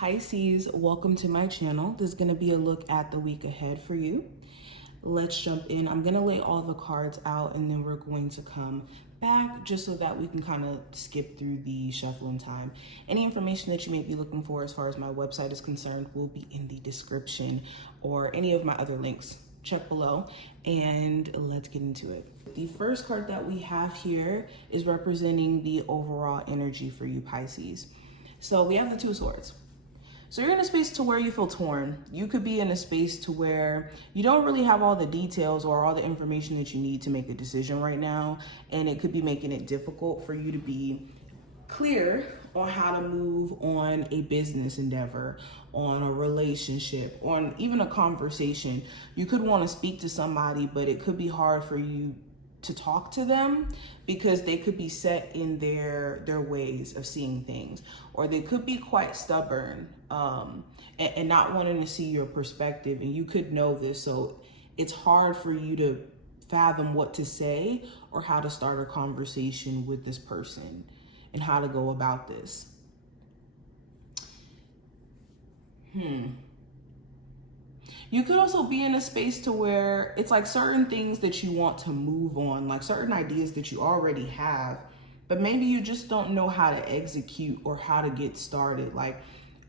Pisces, welcome to my channel. This is going to be a look at the week ahead for you. Let's jump in. I'm going to lay all the cards out and then we're going to come back just so that we can kind of skip through the shuffling time. Any information that you may be looking for as far as my website is concerned will be in the description or any of my other links. Check below and let's get into it. The first card that we have here is representing the overall energy for you Pisces. So we have the Two of Swords. So you're in a space to where you feel torn. You could be in a space to where you don't really have all the details or all the information that you need to make a decision right now. And it could be making it difficult for you to be clear on how to move on a business endeavor, on a relationship, on even a conversation. You could want to speak to somebody, but it could be hard for you to talk to them because they could be set in their ways of seeing things, or they could be quite stubborn and not wanting to see your perspective, and you could know this, so it's hard for you to fathom what to say or how to start a conversation with this person and how to go about this. You could also be in a space to where it's like certain things that you want to move on, like certain ideas that you already have, but maybe you just don't know how to execute or how to get started. Like,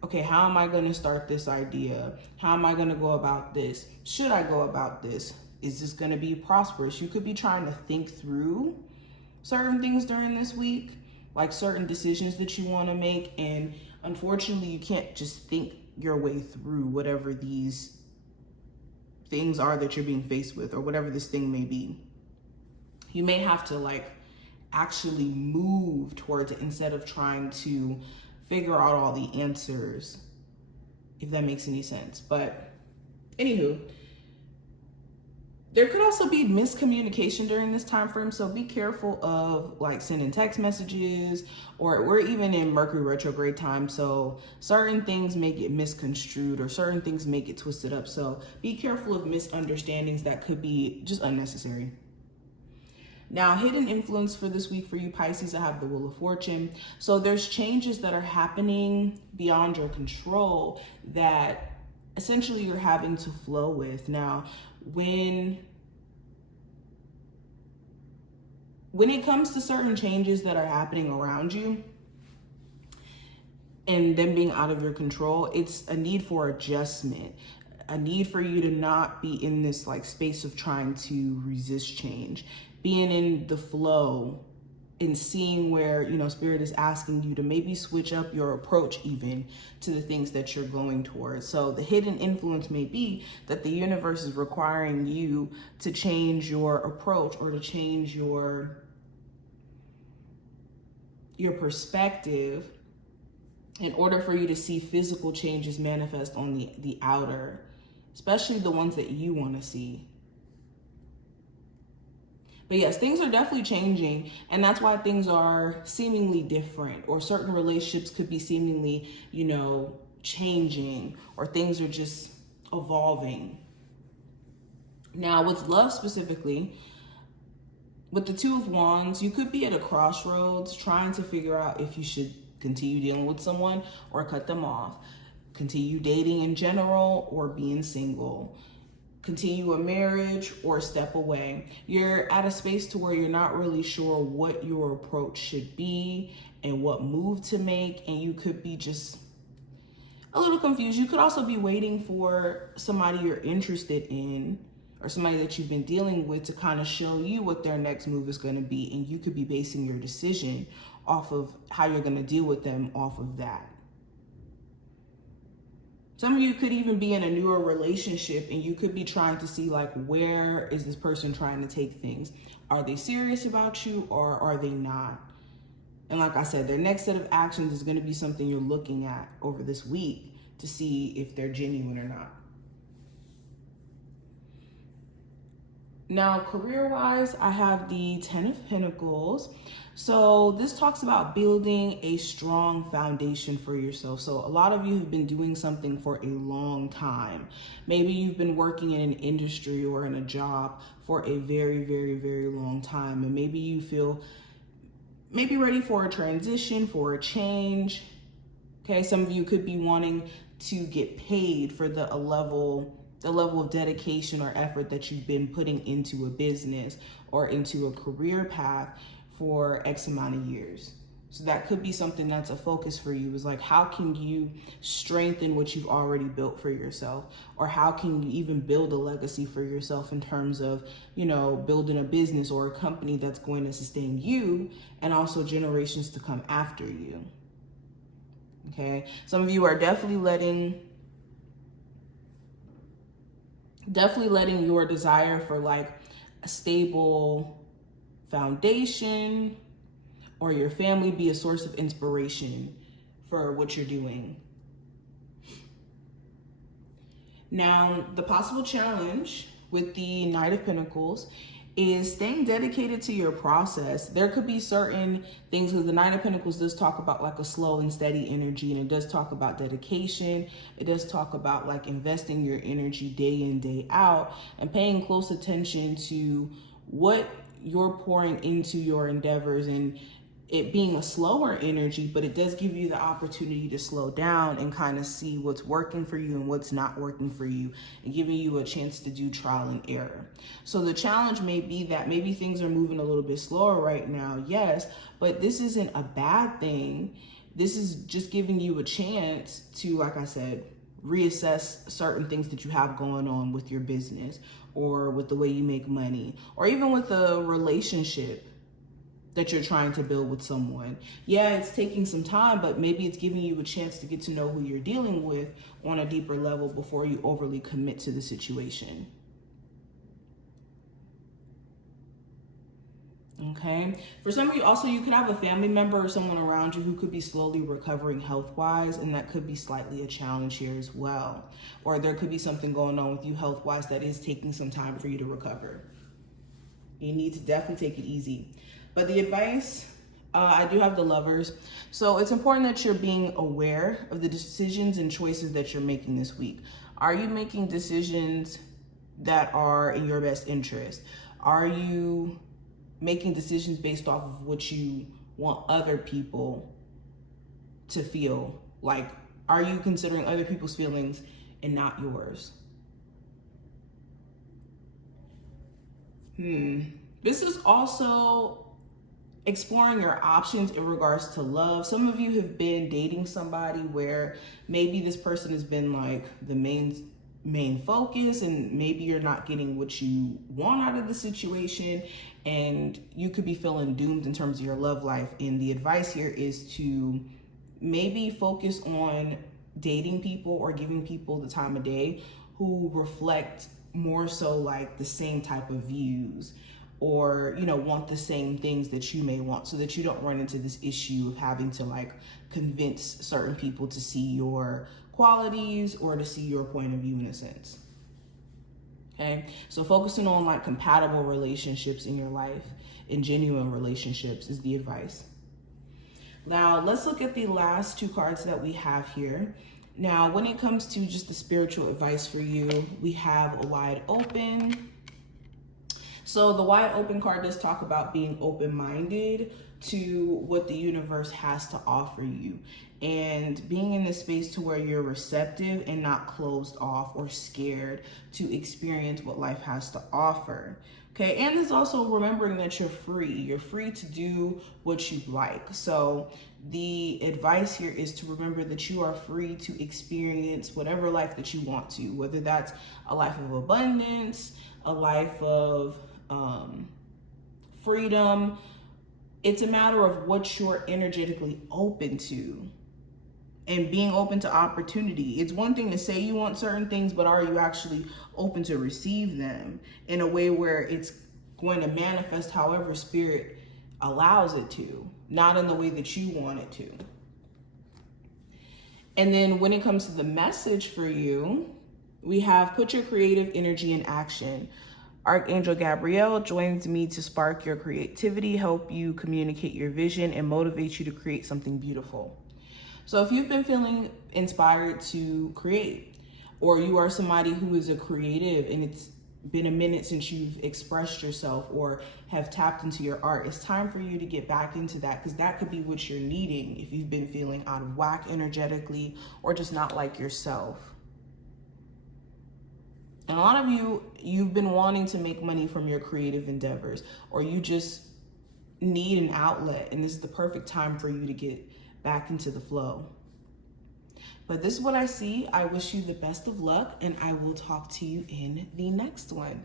okay, how am I going to start this idea? How am I going to go about this? Should I go about this? Is this going to be prosperous? You could be trying to think through certain things during this week, like certain decisions that you want to make. And unfortunately, you can't just think your way through whatever these things are that you're being faced with, or whatever this thing may be. You may have to like actually move towards it instead of trying to figure out all the answers, if that makes any sense. But anywho, there could also be miscommunication during this time frame, so be careful of like sending text messages, or we're even in Mercury retrograde time, so certain things may get misconstrued or certain things may get twisted up. So be careful of misunderstandings that could be just unnecessary. Now, hidden influence for this week for you Pisces, I have the Wheel of Fortune. So there's changes that are happening beyond your control that essentially you're having to flow with. Now, when it comes to certain changes that are happening around you and them being out of your control, it's a need for adjustment, a need for you to not be in this like space of trying to resist change, being in the flow and seeing where, you know, Spirit is asking you to maybe switch up your approach even to the things that you're going towards. So the hidden influence may be that the universe is requiring you to change your approach or to change your perspective in order for you to see physical changes manifest on the outer, especially the ones that you want to see. But yes, things are definitely changing, and that's why things are seemingly different, or certain relationships could be seemingly, you know, changing, or things are just evolving. Now, with love specifically, with the Two of Wands, you could be at a crossroads trying to figure out if you should continue dealing with someone or cut them off, continue dating in general or being single, continue a marriage or step away. You're at a space to where you're not really sure what your approach should be and what move to make, and you could be just a little confused. You could also be waiting for somebody you're interested in or somebody that you've been dealing with to kind of show you what their next move is going to be, and you could be basing your decision off of how you're going to deal with them off of that. Some of you could even be in a newer relationship and you could be trying to see like, where is this person trying to take things? Are they serious about you or are they not? And like I said, their next set of actions is going to be something you're looking at over this week to see if they're genuine or not. Now, career-wise, I have the Ten of Pentacles. So this talks about building a strong foundation for yourself. So a lot of you have been doing something for a long time. Maybe you've been working in an industry or in a job for a very, very, very long time. And maybe you feel maybe ready for a transition, for a change. Okay, some of you could be wanting to get paid for the level of dedication or effort that you've been putting into a business or into a career path for X amount of years. So that could be something that's a focus for you, is like, how can you strengthen what you've already built for yourself? Or how can you even build a legacy for yourself in terms of, you know, building a business or a company that's going to sustain you and also generations to come after you. Okay, some of you are definitely letting your desire for like a stable foundation or your family be a source of inspiration for what you're doing. Now, the possible challenge with the Knight of Pentacles is staying dedicated to your process. There could be certain things, because the Knight of Pentacles does talk about like a slow and steady energy, and it does talk about dedication. It does talk about like investing your energy day in, day out, and paying close attention to what you're pouring into your endeavors, and it being a slower energy, but it does give you the opportunity to slow down and kind of see what's working for you and what's not working for you, and giving you a chance to do trial and error. So the challenge may be that maybe things are moving a little bit slower right now, yes, but this isn't a bad thing. This is just giving you a chance to, like I said, reassess certain things that you have going on with your business or with the way you make money, or even with a relationship that you're trying to build with someone. Yeah, it's taking some time, but maybe it's giving you a chance to get to know who you're dealing with on a deeper level before you overly commit to the situation. Okay, for some of you also, you could have a family member or someone around you who could be slowly recovering health-wise, and that could be slightly a challenge here as well. Or there could be something going on with you health-wise that is taking some time for you to recover. You need to definitely take it easy. But the advice, I do have the Lovers. So it's important that you're being aware of the decisions and choices that you're making this week. Are you making decisions that are in your best interest? Are you making decisions based off of what you want other people to feel? Like, are you considering other people's feelings and not yours? This is also exploring your options in regards to love. Some of you have been dating somebody where maybe this person has been like the main focus, and maybe you're not getting what you want out of the situation, and you could be feeling doomed in terms of your love life. And the advice here is to maybe focus on dating people or giving people the time of day who reflect more so like the same type of views, or, you know, want the same things that you may want, so that you don't run into this issue of having to like convince certain people to see your qualities or to see your point of view in a sense. Okay, so focusing on like compatible relationships in your life and genuine relationships is the advice. Now let's look at the last two cards that we have here. Now, when it comes to just the spiritual advice for you, we have a wide open. So the wide open card does talk about being open-minded to what the universe has to offer you, and being in this space to where you're receptive and not closed off or scared to experience what life has to offer. Okay, and there's also remembering that you're free. You're free to do what you like. So the advice here is to remember that you are free to experience whatever life that you want to, whether that's a life of abundance, a life of freedom. It's a matter of what you're energetically open to and being open to opportunity. It's one thing to say you want certain things, but are you actually open to receive them in a way where it's going to manifest however spirit allows it to, not in the way that you want it to. And then when it comes to the message for you, we have put your creative energy in action. Archangel Gabriel joins me to spark your creativity, help you communicate your vision, and motivate you to create something beautiful. So if you've been feeling inspired to create, or you are somebody who is a creative and it's been a minute since you've expressed yourself or have tapped into your art. It's time for you to get back into that, because that could be what you're needing if you've been feeling out of whack energetically or just not like yourself. And a lot of you've been wanting to make money from your creative endeavors, or you just need an outlet, and this is the perfect time for you to get back into the flow. But this is what I see. I wish you the best of luck, and I will talk to you in the next one.